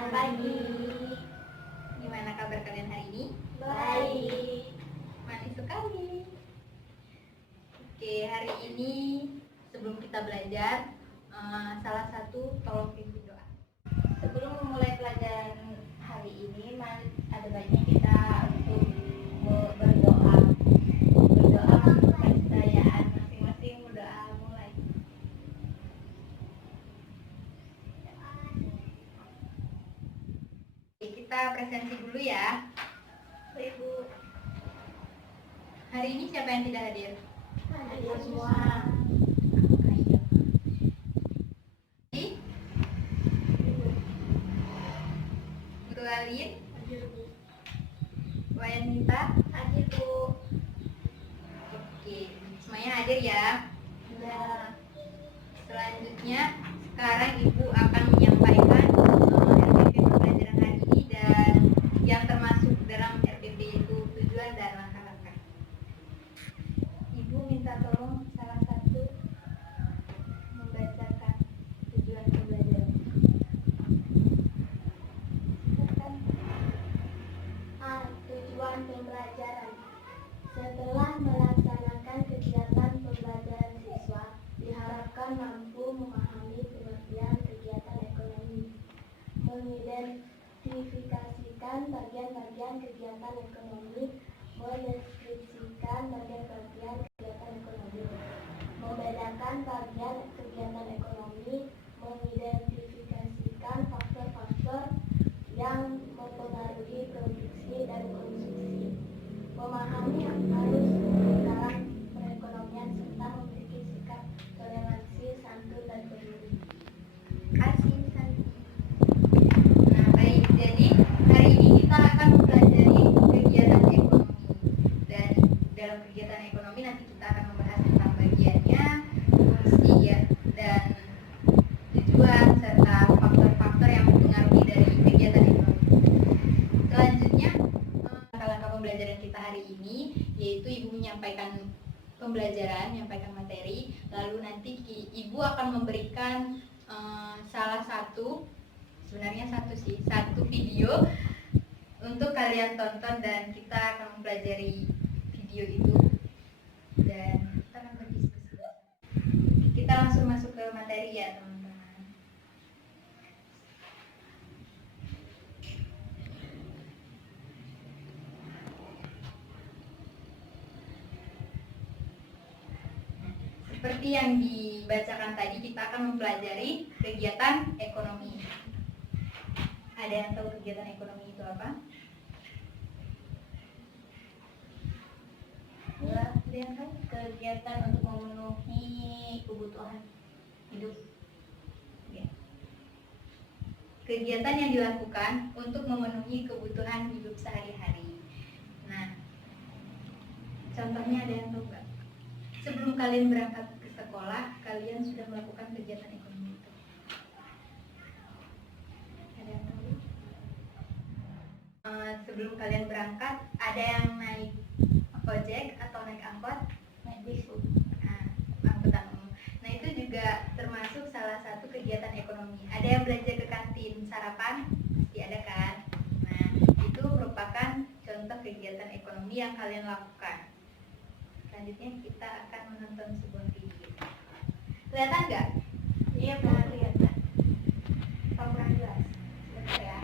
Selamat pagi. Gimana kabar kalian hari ini? Baik. Manis sekali. Oke, hari ini sebelum kita belajar, salah satu tolong pimpin doa. Sebelum memulai pelajaran hari ini, ada baiknya kita untuk berdoa. Berdoa untuk kepercayaan masing-masing. Berdoa mulai. Oke, kita presensi dulu ya. Ibu, Hari ini siapa yang tidak hadir? hadir semua. Guru Alin, Hadir Bu. Wayan Minta. Hadir Bu. Oke, semuanya hadir ya. Ya. Selanjutnya, sekarang Ibu akan menyampaikan RPP pembelajaran hari ini dan yang termasuk dalam RPP itu tujuan dan langkah-langkah. Ibu minta tolong salah satu membacakan tujuan pembelajaran. Tujuan pembelajaran. Setelah melaksanakan kegiatan pembelajaran siswa, diharapkan mampu memahami pengertian kegiatan ekonomi, mengidentifikasikan bagian-bagian kegiatan ekonomi, mendeskripsikan bagian-bagian kegiatan ekonomi, membedakan bagian kegiatan ekonomi, mengidentifikasikan faktor-faktor yang mempengaruhi produksi dan konsumsi, memahami arus lingkaran perekonomian serta memiliki sikap toleransi, santun dan peduli. Kasih Santi. Nah, baik. Jadi hari ini kita akan mempelajari kegiatan ekonomi. Dan dalam kegiatan ekonomi nanti kita akan membahas tentang bagiannya, fungsi ya, dan tujuan serta faktor-faktor yang mempengaruhi dari kegiatan ekonomi. Selanjutnya, langkah-langkah pembelajaran kita hari ini yaitu Ibu menyampaikan pembelajaran, menyampaikan materi, lalu nanti Ibu akan memberikan salah satu, sebenarnya satu video untuk kalian tonton dan kita akan mempelajari video itu dan kita akan berdiskusi. Kita langsung masuk ke materi ya teman-teman. Seperti yang dibacakan tadi, kita akan mempelajari kegiatan ekonomi. Ada yang tahu kegiatan ekonomi itu apa? Ya, ada yang tahu? Kegiatan untuk memenuhi kebutuhan hidup. Ya. Kegiatan yang dilakukan untuk memenuhi kebutuhan hidup sehari-hari. Nah, contohnya ada yang tahu nggak? Sebelum kalian berangkat ke sekolah, kalian sudah melakukan kegiatan ekonomi itu. Ada yang tahu? Sebelum kalian berangkat, ada yang naik ojek atau naik angkot? Naik bis, Bu. Nah, angkutan umum. Nah, itu juga termasuk salah satu kegiatan ekonomi. Ada yang belanja ke kantin sarapan? Pasti ada kan? Nah, itu merupakan contoh kegiatan ekonomi yang kalian lakukan. Selanjutnya kita akan menonton sebuah video. Kelihatan nggak? Iya, Bu, kelihatan. Apa kurang jelas? Sebentar ya.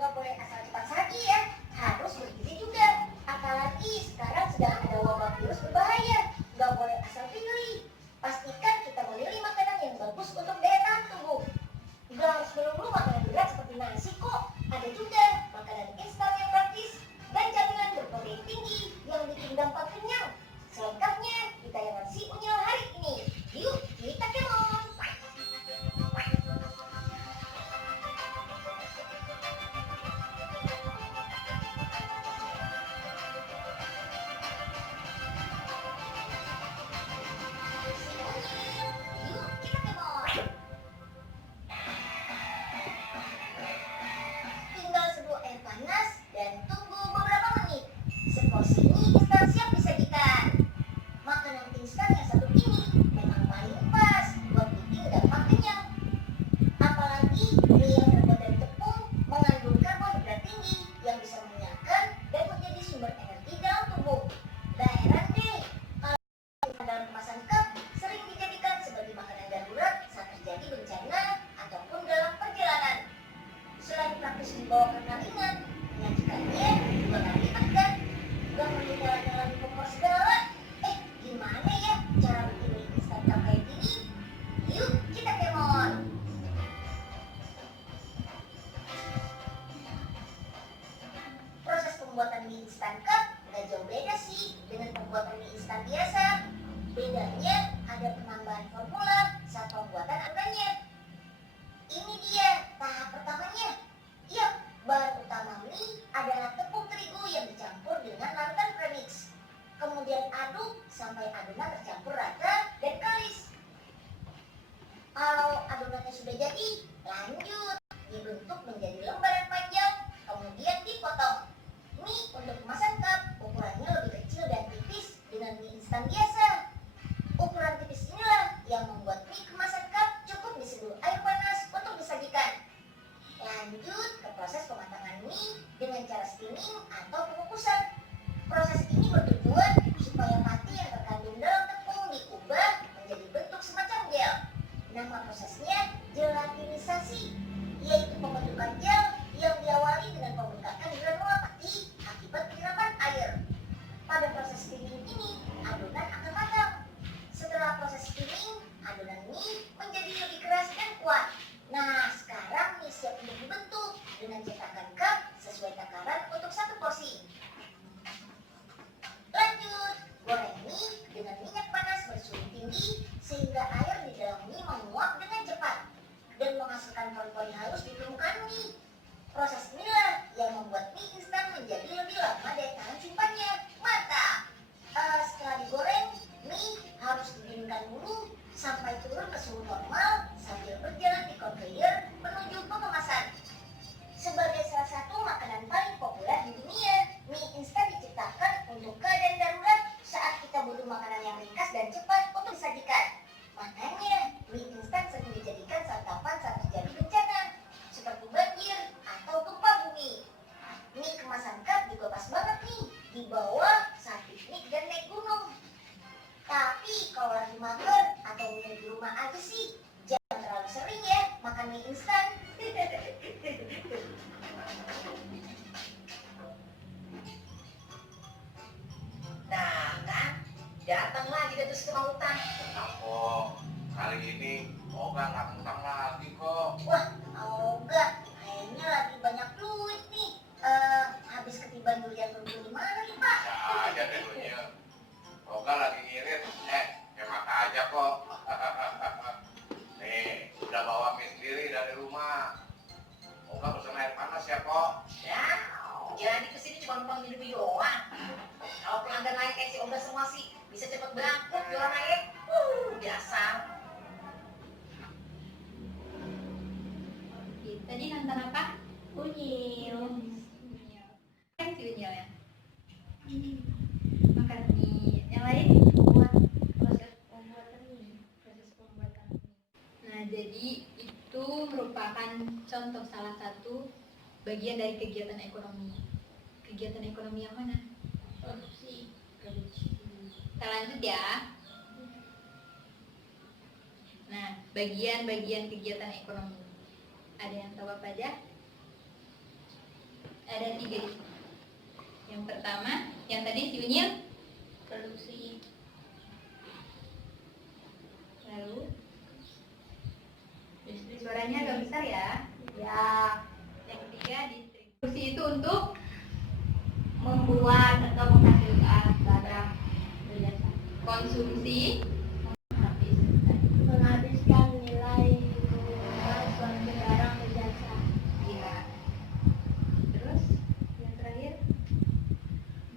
Gak boleh asal cepat sakit ya, harus bergizi juga. Apalagi sekarang sedang ada wabah virus berbahaya. Gak boleh asal pilih. Pastikan kita memilih makanan yang bagus untuk daya tahan tubuh. Juga harus melulu makanan berat seperti nasi, Pembuatan mie instan cup nggak jauh beda sih dengan pembuatan mie instan biasa. Bedanya ada penambahan formula saat pembuatan adonannya. Ini dia tahap pertamanya. Yap, bahan utama mie adalah tepung terigu yang dicampur dengan larutan premix. Kemudian aduk sampai adonan tercampur rata dan kalis. Kalau adonannya sudah jadi, lanjut dibentuk menjadi lembaran panjang, kemudian dipotong. Mie untuk kemasan cup ukurannya lebih kecil dan tipis dengan mie instan biasa. Ukuran tipis inilah yang membuat mie kemasan cup cukup diseduh air panas untuk disajikan. Lanjut ke proses pematangan mie dengan cara steaming atau pengukusan. Proses ini bertujuan supaya pati yang terkandung dalam tepung diubah menjadi bentuk semacam gel. Nama prosesnya gelatinisasi, yaitu pembentukan gel yang diawali dengan pembengkakan granula pati akibat penyerapan air. Pada proses steaming ini, adonan akan matang. Setelah proses steaming, adonan mie menjadi lebih keras dan kuat. Nah, sekarang mie siap untuk dibentuk dengan cetakan cup sesuai takaran untuk satu porsi. Lanjut, goreng mie dengan minyak panas bersuhu tinggi sehingga air di dalam mie menguap dengan cepat dan menghasilkan pori-pori halus di permukaan mie. Proses inilah yang membuat mie instan menjadi lebih lama daya tahan simpannya. Mantap! Setelah digoreng, mie harus didinginkan dulu sampai turun ke suhu normal sambil berjalan di conveyor menuju pengemasan. Sebagai salah satu makanan paling populer di dunia, mie instan diciptakan untuk keadaan darurat saat kita butuh makanan yang ringkas dan cepat untuk disajikan. Makanya, mie instan sering dijadikan santapan saat terjadi bencana, seperti banjir atau gempa bumi. Mie kemasan cup juga pas banget nih dibawa saat piknik dan naik gunung. Tapi kalau lagi mager atau minum di rumah aja sih, jangan terlalu sering ya makan mie instan. Nah kan, datang lagi dia tuh si tukang utang. Kok kali ini Oga nggak ngutang lagi kok. Wah, Oga, kayaknya lagi banyak duit nih. Habis ketiban durian tentu di mana nih Pak? Ya aja deh lu nya. Oga lagi ngirit. Hemat aja kok. Nih, udah bawa mie sendiri dari rumah. Oga pesen air panas ya kok. Ya, jadi kesini cuma numpang minum doang. Kalau pelanggan lain kayak si Oga semua sih bisa cepet bangkrut jualan aja. Biasa. Tadi nonton apa? Unyil. Kan si Unyil ya? Makan mie. Yang lain? Buat proses pembuatan mie. Nah, jadi itu merupakan contoh salah satu bagian dari kegiatan ekonomi. Kegiatan ekonomi yang mana? Produksi. Kita lanjut ya. Nah, bagian-bagian kegiatan ekonomi. Ada yang tahu apa aja? Ada 3 di sini. Yang pertama, yang tadi si Unyil. Produksi. Lalu, suaranya agak besar ya. Ya, Yang ketiga, distribusi itu untuk membuat atau menghasilkan barang berjasa. konsumsi. Menghabiskan nilai suatu barang berjasa. Ya. Terus, yang terakhir,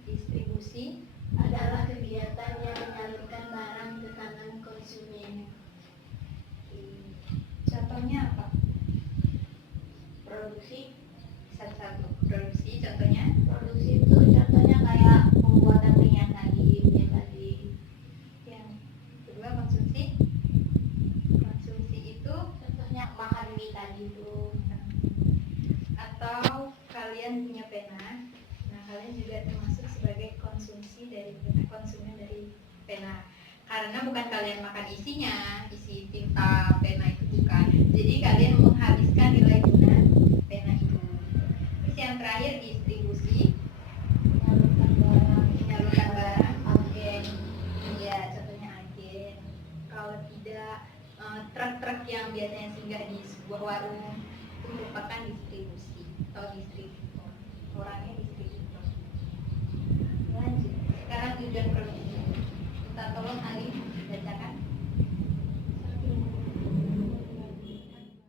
distribusi. Adalah kegiatan yang menyalurkan barang ke tangan konsumen. Contohnya apa? Produksi. Satu-satu. Produksi, contohnya. Produksi itu contohnya kayak pembuatan minyak tadi. Yang kedua, konsumsi. Konsumsi itu Contohnya makan mie tadi itu. atau kalian punya pena. Nah, kalian juga termasuk sebagai konsumsi dari pena, konsumen dari pena. Karena bukan kalian makan isinya, isi tinta pena itu bukan. Jadi kalian menghabiskan nilai guna pena itu. Terus yang terakhir, distribusi. Menyalurkan barang. Agen. Ya, contohnya agen. Kalau tidak, truk-truk yang biasanya singgah di sebuah warung itu merupakan distribusi atau distributor. Orangnya distributor. tujuan produksi. Minta tolong Ali bacakan.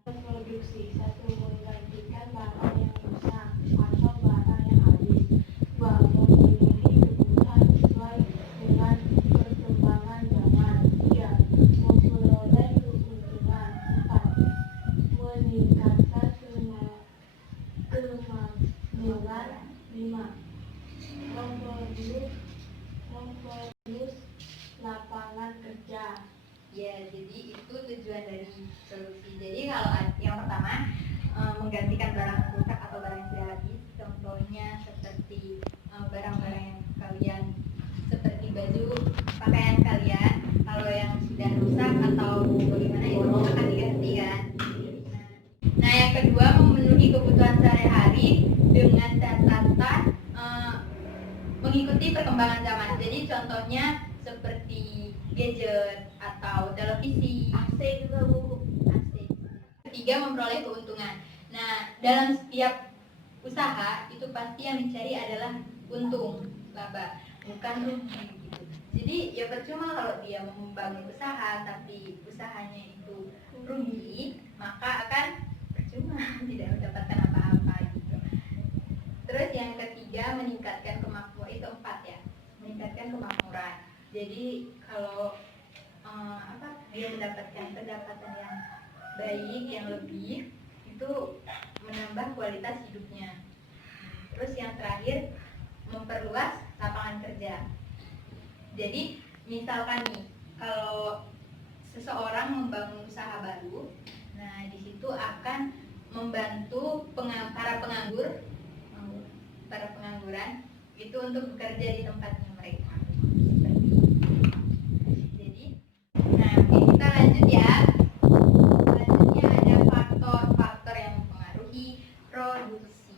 Produksi satu menggantikan barang yang rusak atau barang yang habis, dua memenuhi kebutuhan sesuai dengan perkembangan zaman, tiga memperoleh keuntungan, empat meningkatkan kemakmuran, lima memperluas lapangan kerja. Ya, jadi itu tujuan dari produksi. Jadi kalau yang pertama menggantikan barang rusak atau barang yang tidak habis, contohnya seperti barang-barang yang kalian seperti baju pakaian kalian, kalau yang sudah rusak atau bagaimana itu akan diganti kan. Nah, yang kedua memenuhi kebutuhan sehari-hari dengan catatan mengikuti perkembangan zaman. Jadi contohnya seperti gadget atau televisi, AC juga Bu, AC. Ketiga memperoleh keuntungan. Nah, dalam setiap usaha itu pasti yang dicari adalah untung, laba, bukan rugi gitu. Jadi ya percuma kalau dia membangun usaha tapi usahanya itu rugi, maka akan percuma tidak mendapatkan apa-apa gitu. Terus yang ketiga meningkatkan kemakmuran, itu 4 ya, meningkatkan kemakmuran. Jadi kalau dia mendapatkan pendapatan yang baik, yang lebih, itu menambah kualitas hidupnya. Terus yang terakhir memperluas lapangan kerja. Jadi misalkan nih, kalau seseorang membangun usaha baru, nah di situ akan membantu para pengangguran itu untuk bekerja di tempatnya mereka. Nah, oke, kita lanjut ya. Selanjutnya ada faktor-faktor yang mempengaruhi produksi.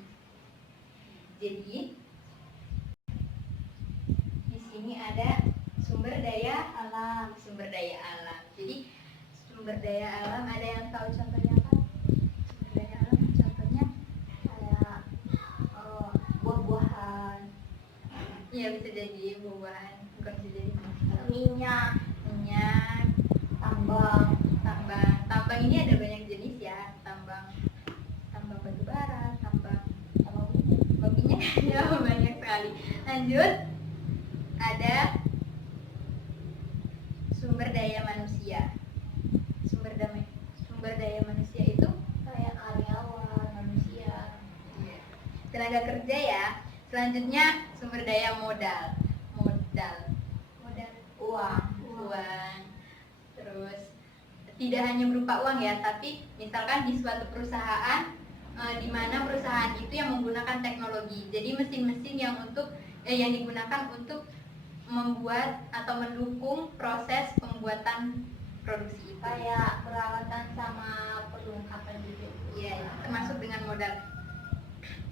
Jadi di sini ada sumber daya alam. Jadi sumber daya alam ada yang tahu contohnya apa? Sumber daya alam contohnya kayak buah-buahan. Iya, bisa jadi buah-buahan, bukan bisa jadi minyak, tambang ini ada banyak jenis ya, tambang batu bara, tambang minyak ya, banyak sekali. Lanjut, ada sumber daya manusia. Sumber daya manusia itu kayak karyawan, manusia, tenaga kerja ya. Selanjutnya sumber daya modal uang. Terus tidak hanya berupa uang ya, tapi misalkan di suatu perusahaan di mana perusahaan itu yang menggunakan teknologi. Jadi mesin-mesin yang digunakan untuk membuat atau mendukung proses pembuatan produksi itu. Kayak perawatan sama perlengkapan gitu. Iya, termasuk dengan modal.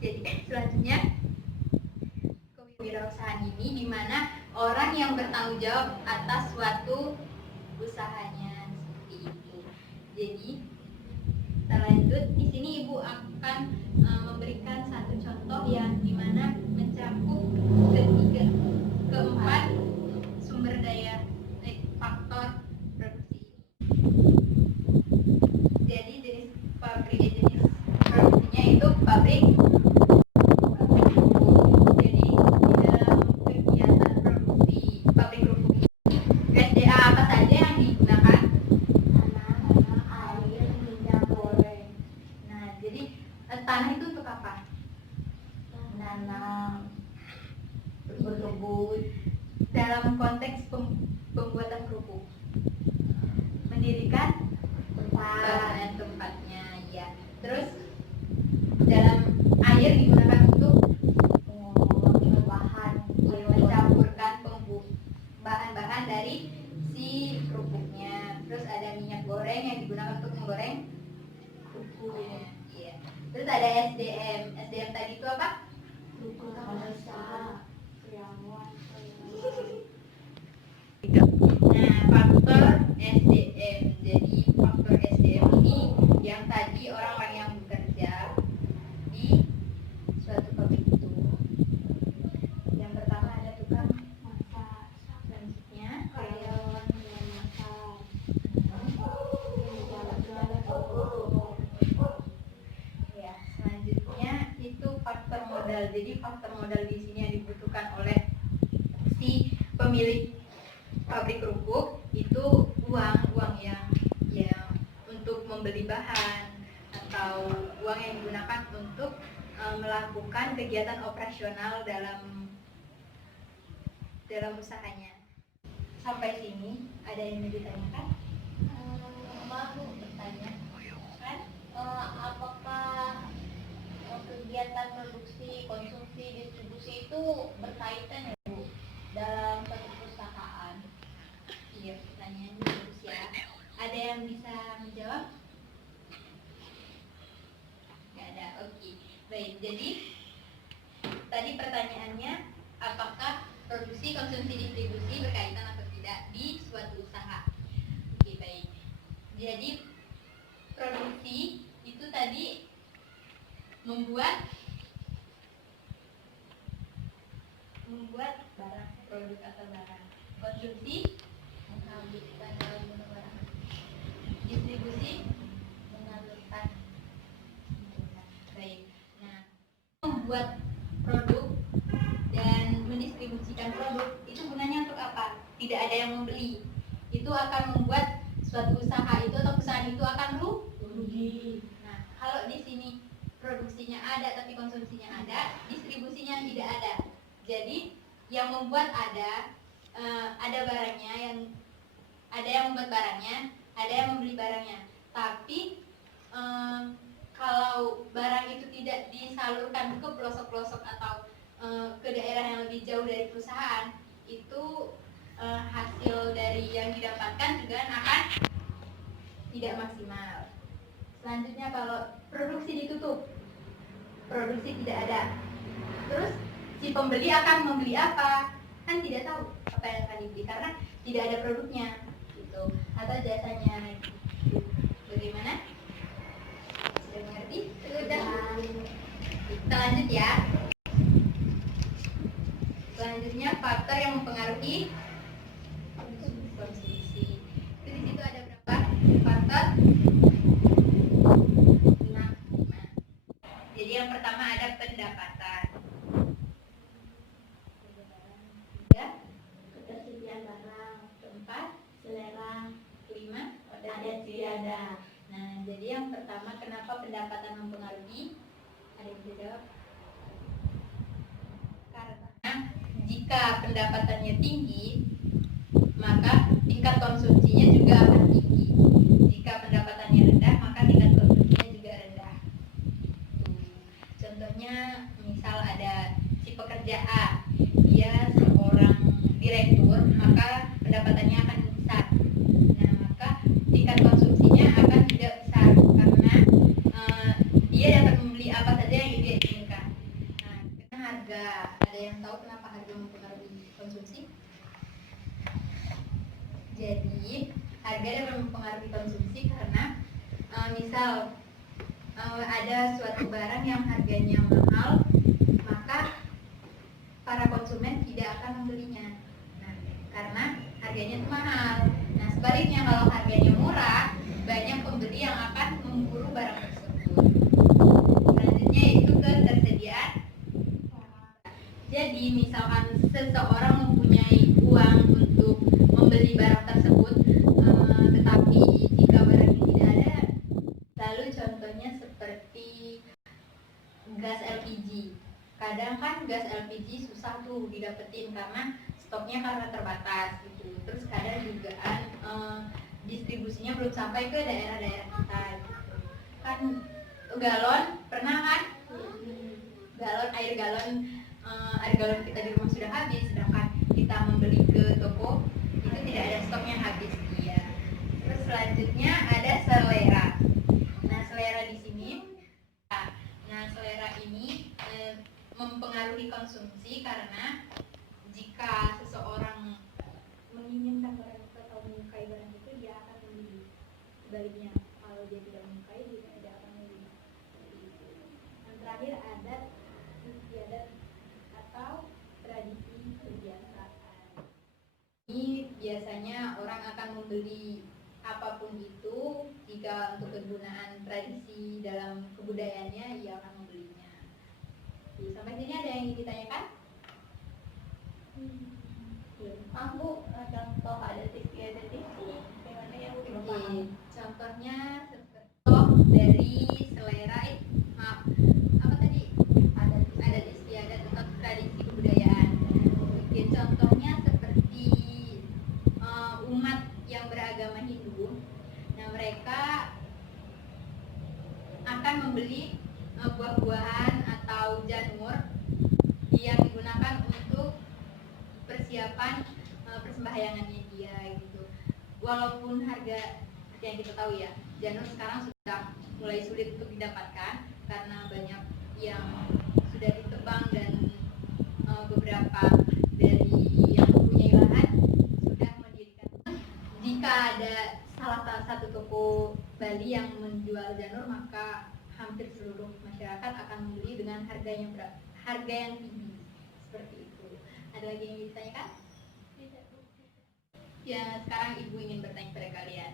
Jadi selanjutnya kewirausahaan ini di mana orang yang bertanggung jawab atas suatu usahanya, seperti itu. Jadi kita lanjut, di sini Ibu akan memberikan satu contoh yang dimana mencakup keempat sumber daya faktor produksi. Jadi jenis produksinya itu pabrik. Jadi di dalam kegiatan produksi pabrik kerupuk ini SDA apa saja yang digunakan? Tanah, air, minyak goreng. Nah, jadi tanah itu untuk apa? Nanam, berkebun. Dalam konteks pembuatan kerupuk, mendirikan tempatnya ya. Terus dalam air digunakan untuk mencampurkan bahan-bahan dari si kerupuknya. Terus ada minyak goreng yang digunakan untuk menggoreng kerupuk. Iya. Terus ada SDM tadi itu apa? Nah, faktor SDM. Jadi faktor SDM ini yang tadi orang-orang yang bekerja di suatu pabrik itu. Yang pertama ada tukang masak. faktor modal. Jadi faktor modal di sini yang dibutuhkan oleh si pemilik pabrik kerupuk itu uang yang untuk membeli bahan atau uang yang digunakan untuk melakukan kegiatan operasional dalam usahanya. Sampai sini ada yang mau ditanyakan? Mau bertanya kan, apakah kegiatan produksi, konsumsi, distribusi itu berkaitan ya Bu dalam satu perusahaan? Iya, pertanyaannya bagus ya. Ada yang bisa menjawab? Nggak ada, oke. Baik, jadi tadi pertanyaannya apakah produksi, konsumsi, distribusi berkaitan atau tidak di suatu usaha? Oke, baik. Jadi produksi itu tadi membuat barang, produk atau barang. Konsumsi Menghabiskan dalam barang, distribusi menyalurkan. baik. Nah, membuat produk dan mendistribusikan produk itu gunanya untuk apa? Tidak ada yang membeli. Itu akan membuat suatu usaha itu atau perusahaan itu akan rugi. Nah, kalau di sini produksinya ada tapi konsumsinya ada, distribusinya tidak ada. Jadi yang membuat ada barangnya, yang ada yang membuat barangnya, ada yang membeli barangnya. Tapi kalau barang itu tidak disalurkan ke pelosok-pelosok atau ke daerah yang lebih jauh dari perusahaan, itu hasil dari yang didapatkan juga akan tidak maksimal. Selanjutnya kalau produksi ditutup, produksi tidak ada, terus si pembeli akan membeli apa? Kan tidak tahu apa yang akan dibeli karena tidak ada produknya gitu, atau jasanya gitu. Bagaimana? Sudah mengerti? Sudah. Kita lanjut ya. Selanjutnya faktor yang mempengaruhi konsumsi. Itu di situ ada berapa faktor? 5. Jadi yang pertama ada pendapatan. Tiga, Ketersediaan barang, keempat, selera, 5, ada tiada. Nah, jadi yang pertama kenapa pendapatan mempengaruhi? Ada yang bisa jawab? Karena jika pendapatannya tinggi, maka tingkat konsumsinya juga akan tinggi. Jika pendapatannya rendah, maka tingkat konsumsinya juga rendah. Contohnya, misal ada si pekerja A, dia seorang direktur, maka pendapatannya akan besar. Nah, maka tingkat konsumsinya akan tidak besar karena dia dapat membeli apa saja yang dia inginkan. Nah, karena harga, ada yang tahu kenapa harga mempengaruhi konsumsi? Jadi harga dapat mempengaruhi konsumsi karena misal ada suatu barang yang harganya mahal, maka para konsumen tidak akan membelinya. Nah, karena harganya itu mahal. Nah, sebaliknya kalau harganya murah, banyak pembeli yang akan memburu barang tersebut. Selanjutnya itu ketersediaan. Jadi misalkan seseorang mempunyai uang untuk membeli barang tersebut, tetapi jika barang ini tidak ada, lalu contohnya seperti gas LPG. Kadang kan gas LPG susah tuh didapetin karena stoknya karena terbatas gitu. Terus kadang juga distribusinya belum sampai ke daerah-daerah kita gitu. Kan galon, pernah kan? Air galon kita di rumah sudah habis, sedangkan kita membeli ke toko itu tidak ada stoknya, habis dia. Terus selanjutnya ada selera. Nah, selera di sini, selera ini mempengaruhi konsumsi karena jika seseorang menginginkan barang itu atau menyukai barang itu, dia akan membeli. Sebaliknya, kalau dia tidak menyukai, dia tidak akan membeli. Yang terakhir adat istiadat atau tradisi kebiasaan. Ini biasanya orang akan membeli apapun itu jika untuk kegunaan tradisi dalam kebudayaannya, ia akan membelinya. Sampai sini ada yang ingin ditanyakan? Maaf Bu, contoh adat istiadat ini bagaimana ya Bu? Belum paham. Oke, contohnya contoh dari selera maaf apa tadi adat istiadat atau tradisi kebudayaan. Oke, contohnya seperti umat yang beragama Hindu. Nah, mereka akan membeli buah-buahan atau janur yang digunakan untuk persiapan persembahyangannya dia gitu. Walaupun harga seperti yang kita tahu ya, janur sekarang sudah mulai sulit untuk didapatkan karena banyak yang sudah ditebang dan beberapa dari yang mempunyai lahan sudah mendirikan. Jika ada salah satu toko Bali yang menjual janur, maka hampir seluruh masyarakat akan membeli dengan harga yang tinggi seperti itu. Ada lagi yang ingin ditanyakan? Ya, sekarang Ibu ingin bertanya kepada kalian.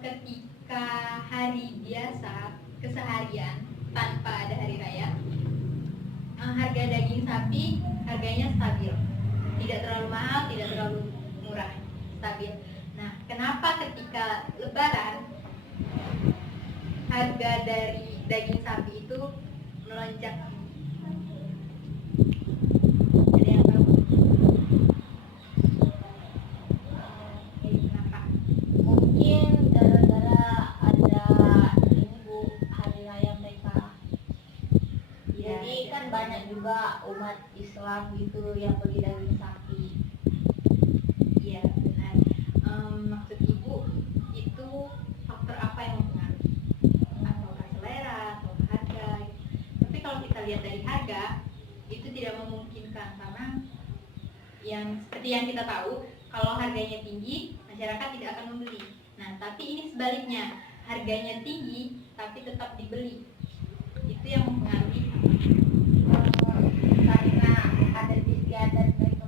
Ketika hari biasa, keseharian tanpa ada hari raya, harga daging sapi harganya stabil, tidak terlalu mahal, tidak terlalu murah, stabil. Nah, kenapa ketika Lebaran harga dari daging sapi itu melonjak? Ada yang tahu? Kenapa? Mungkin gara-gara ada ini Bu, hari raya mereka. Ya, Jadi kan banyak juga umat Islam gitu yang beli daging sapi. iya benar. Maksud Ibu itu faktor apa yang mempengaruhi? Apakah selera atau harga? Tapi kalau kita lihat dari harga, itu tidak memungkinkan karena yang seperti yang kita tahu, kalau harganya tinggi, masyarakat tidak akan membeli. Nah, tapi ini sebaliknya, harganya tinggi tapi tetap dibeli. Itu yang mempengaruhi Karena ada istiadat mereka.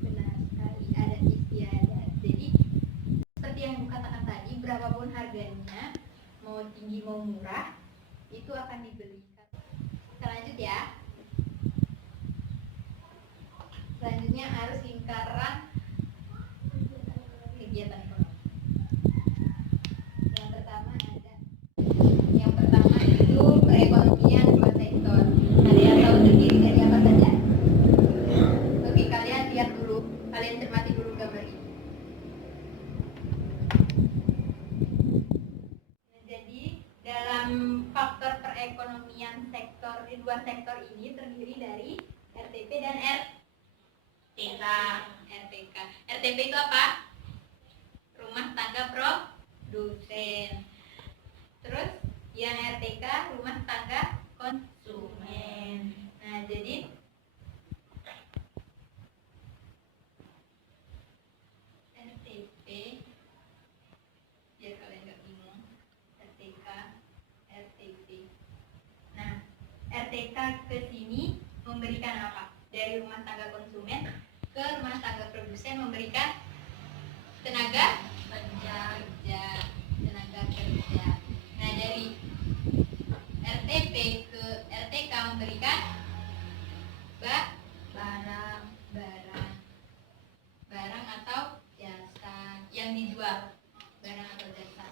benar sekali ada istiadat. Jadi seperti yang Ibu katakan tadi, berapapun harganya, mau tinggi mau murah, itu akan dibeli. Kita lanjut ya. Selanjutnya arus lingkaran kegiatan ekonomi. Yang pertama itu perekonomian dua sektor. Ada yang tahu terdiri dari apa saja? Oke, kalian lihat dulu, kalian cermati dulu gambar ini. Nah, jadi dalam faktor perekonomian sektor di dua sektor ini terdiri dari RTP dan RTK. RTP itu apa? Rumah tangga produsen. Terus yang RTK rumah tangga konsumen. Nah, jadi RTP biar kalian nggak bingung, RTK, RTP. Nah, RTK ke sini memberikan apa? Dari rumah tangga konsumen ke rumah tangga produsen memberikan tenaga kerja. Nah, dari RTP ke RTK memberikan barang atau jasa yang dijual, barang atau jasa.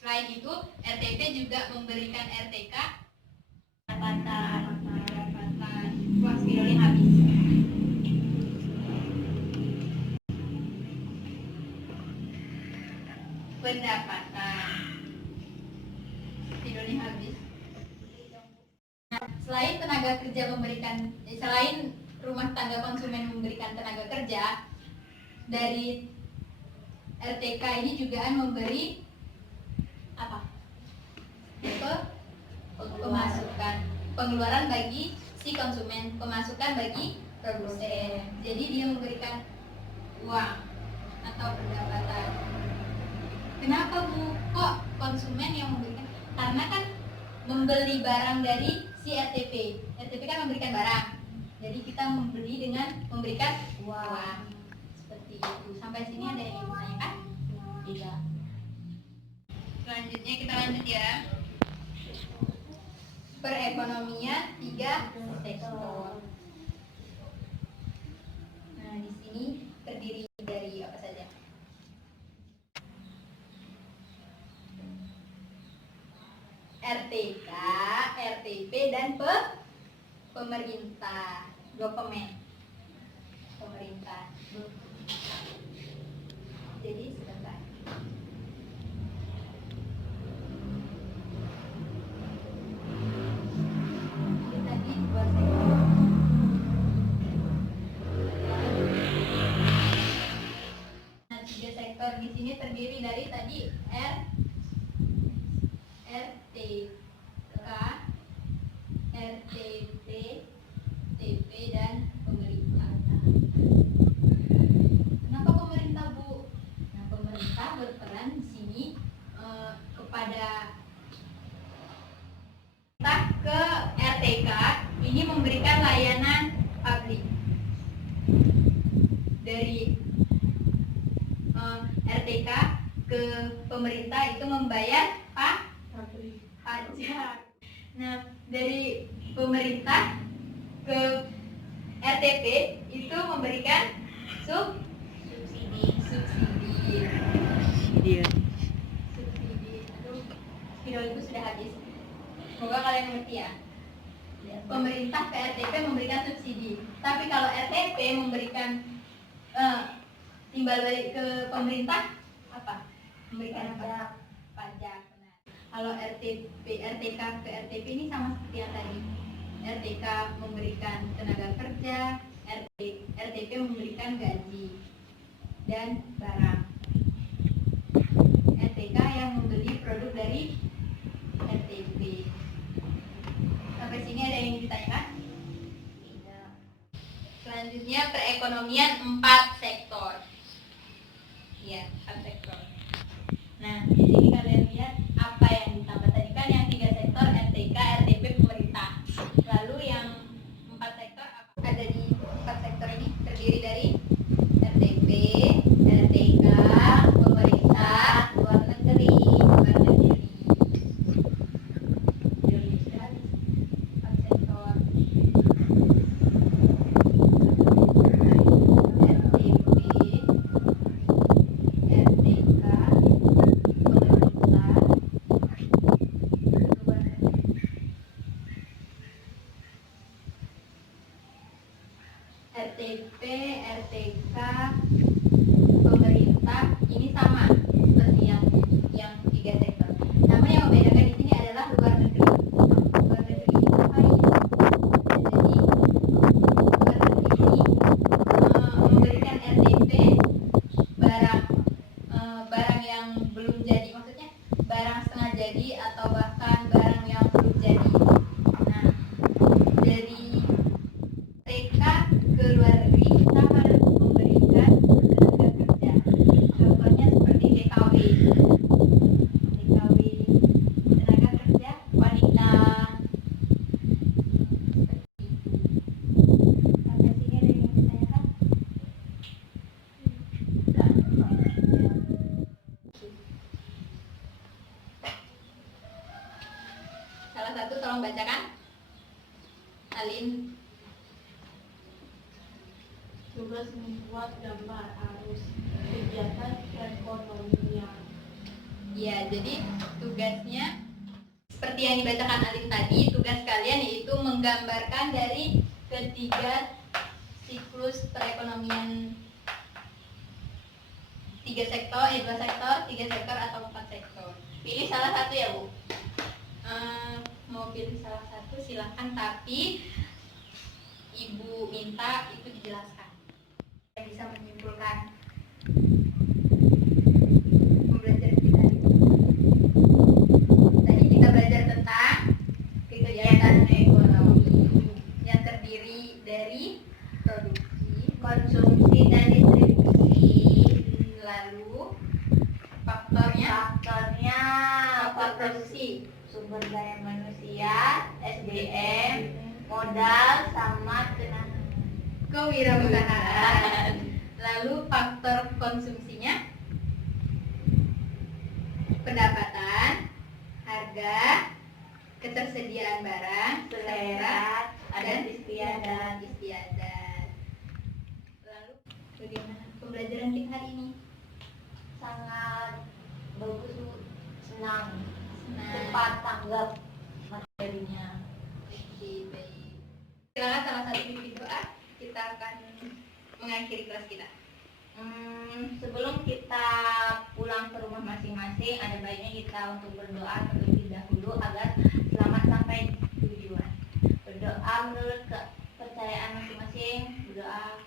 Selain itu, RTP juga memberikan RTK pendapatan. Wah, spidolnya habis. Pendapatan. Tidurnya habis. Nah, selain tenaga kerja selain rumah tangga konsumen memberikan tenaga kerja, dari RTK ini juga memberi apa? Pemasukan, pengeluaran bagi si konsumen, pemasukan bagi produsen. Jadi dia memberikan uang atau pendapatan. Kenapa Bu? Kok konsumen yang memberikan? Karena kan membeli barang dari si RTP. RTP kan memberikan barang. Jadi kita membeli dengan memberikan uang. Seperti itu. Sampai sini ada yang ingin ditanyakan? Tidak. Selanjutnya kita lanjut ya. perekonomian 3 sektor. Nah, di sini terdiri dari apa saja? RTK, RTP, dan pemerintah, government, pemerintah. Jadi sebentar. Ini tadi 2 sektor. Nah, 3 sektor di sini terdiri dari tadi RTK, RTP, TP, dan pemerintah. Kenapa pemerintah, Bu? Nah, pemerintah berperan di sini kepada ke RTK ini memberikan layanan publik. Dari RTK ke pemerintah itu membayar pajak. Nah, dari pemerintah ke RTP itu memberikan subsidi. Aduh, video itu sudah habis. Semoga kalian mengerti ya. Pemerintah ke RTP memberikan subsidi. Tapi kalau RTP memberikan timbal balik ke pemerintah apa? Memberikan apa? Pajak. Nah, kalau RTK ke RTP ini sama seperti yang tadi. RTK memberikan tenaga kerja, RTP memberikan gaji dan barang. RTK yang membeli produk dari RTP. Sampai sini ada yang ingin ditanyakan? Tidak. Selanjutnya perekonomian 4 sektor. Iya, 4 sektor. Nah, di sini kalian lihat apa yang ditambah tadi kan yang 3 sektor RTK, RTP, pemerintah. Lalu yang 4 sektor apa? Ada di 4 sektor ini terdiri dari RTP, RTK, pemerintah, luar negeri. RTP, RTK, pemerintah ini sama seperti yang 3 sektor. Namun yang membedakan di sini adalah luar negeri. Luar negeri itu apa ini? Jadi luar negeri ini memberikan RTP barang yang belum jadi, maksudnya barang setengah jadi atau bahkan barang yang belum jadi. Nah, dari TK ke luar negeri kita harus memberikan tenaga kerja. Contohnya seperti TKW, tenaga kerja wanita. Sampai sini ada yang ditanyakan? Salah satu tolong bacakan. Alin. Tugas membuat gambar arus kegiatan perekonomian. Ya, jadi tugasnya seperti yang dibacakan Alin tadi, tugas kalian yaitu menggambarkan dari ketiga siklus perekonomian 3 sektor, 2 sektor, 3 sektor atau 4 sektor. Pilih salah satu ya, Bu. Mau pilih salah satu silahkan, tapi Ibu minta itu dijelaskan. Saya bisa menyimpulkan pembelajaran kita. Tadi kita belajar tentang kegiatan ekonomi yang terdiri dari produksi, konsumsi, dan distribusi. Lalu faktornya faktor produksi, sumber daya manusia, SDM, modal, sama tenaga kewirausahaan. Lalu faktor konsumsinya pendapatan, harga, ketersediaan barang, selera, ada dan istiadat. istiadat. Lalu bagaimana pembelajaran kita hari ini? Sangat bagus Bu. Senang, Nah, cepat tanggap materinya. oke, baik. Silakan salah satu pimpin doa. Kita akan mengakhiri kelas kita. Sebelum kita pulang ke rumah masing-masing, ada baiknya kita untuk berdoa terlebih dahulu agar selamat sampai tujuan. Berdoa menurut kepercayaan masing-masing. Berdoa